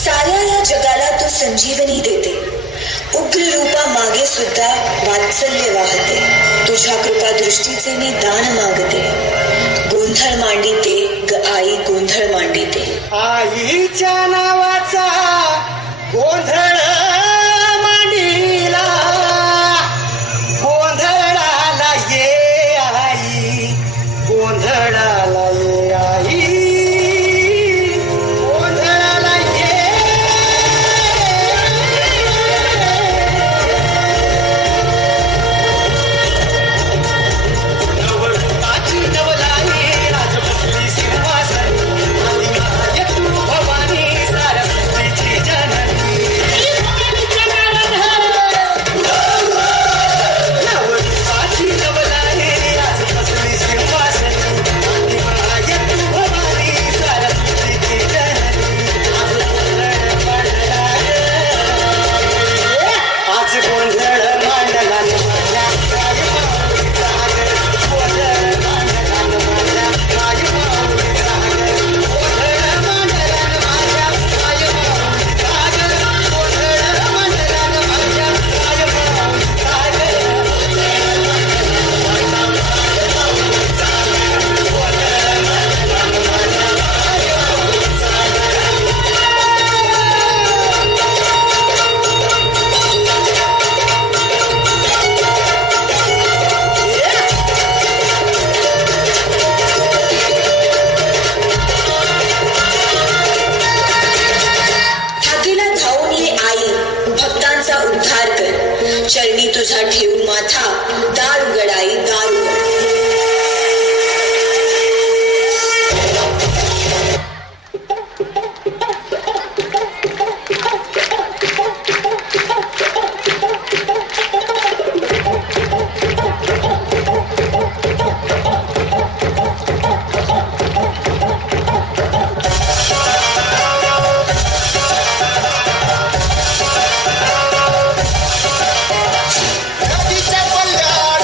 साऱ्या या जगाला तू संजीवनी देते, उग्र रूपा मागे सुद्धा वात्सल्य वाहते, तुझ्या कृपा दृष्टीचे मी दान मागते, गोंधळ मांडिते ग आई गोंधळ मांडिते. आईच्या नावाचा गोंधळ मांडिला, गोंधळाला ये आई, गोंधळाला ये आई, गोंधळाला ये. नवराची नवलाई राज बसली सिंहासनी, आदिमाय तू भवानी सरस्वतीची जननी. नवराची नवलाई राज बसली सिंहासनी, आदिमाय तू भवानी सरस्वतीची जननी. आज गोंधळ मांडला रे, आज गोंधळ मांडला रे, माझ्या आई माऊली राग. गोंधळ मांडला रे माझ्या आई माऊली राग, गोंधळ मांडला रे माझ्या आई माऊली राग. ठाकेला धावून ये आई, भक्तांचा उद्धार कर, चरणी तुझा ठेवू माथा, दार उघड आई दार उघड. नदीचं कल्याण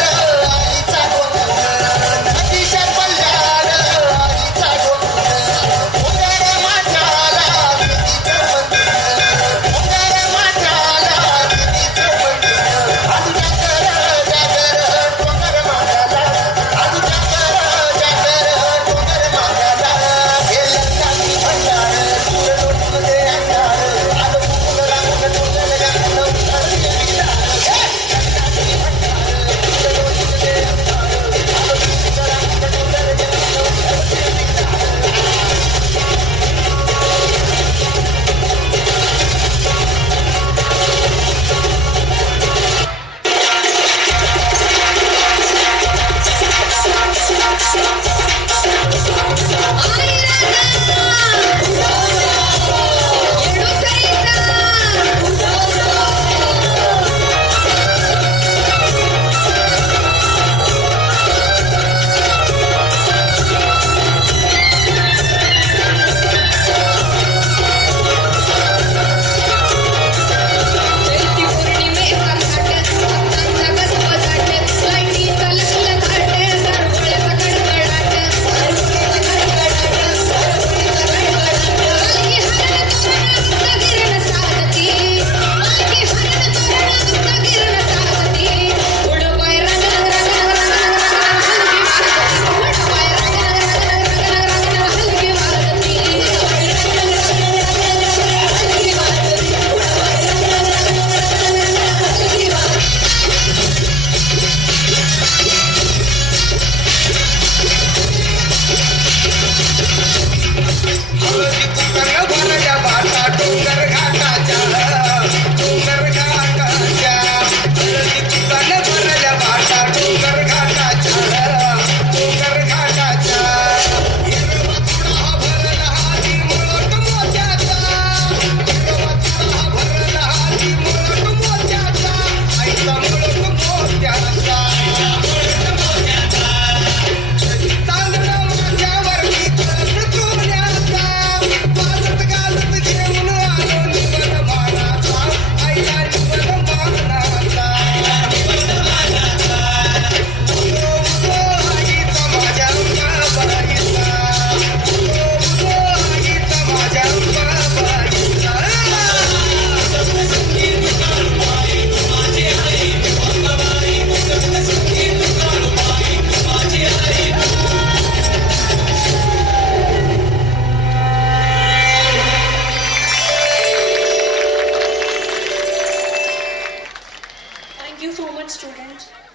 much, students.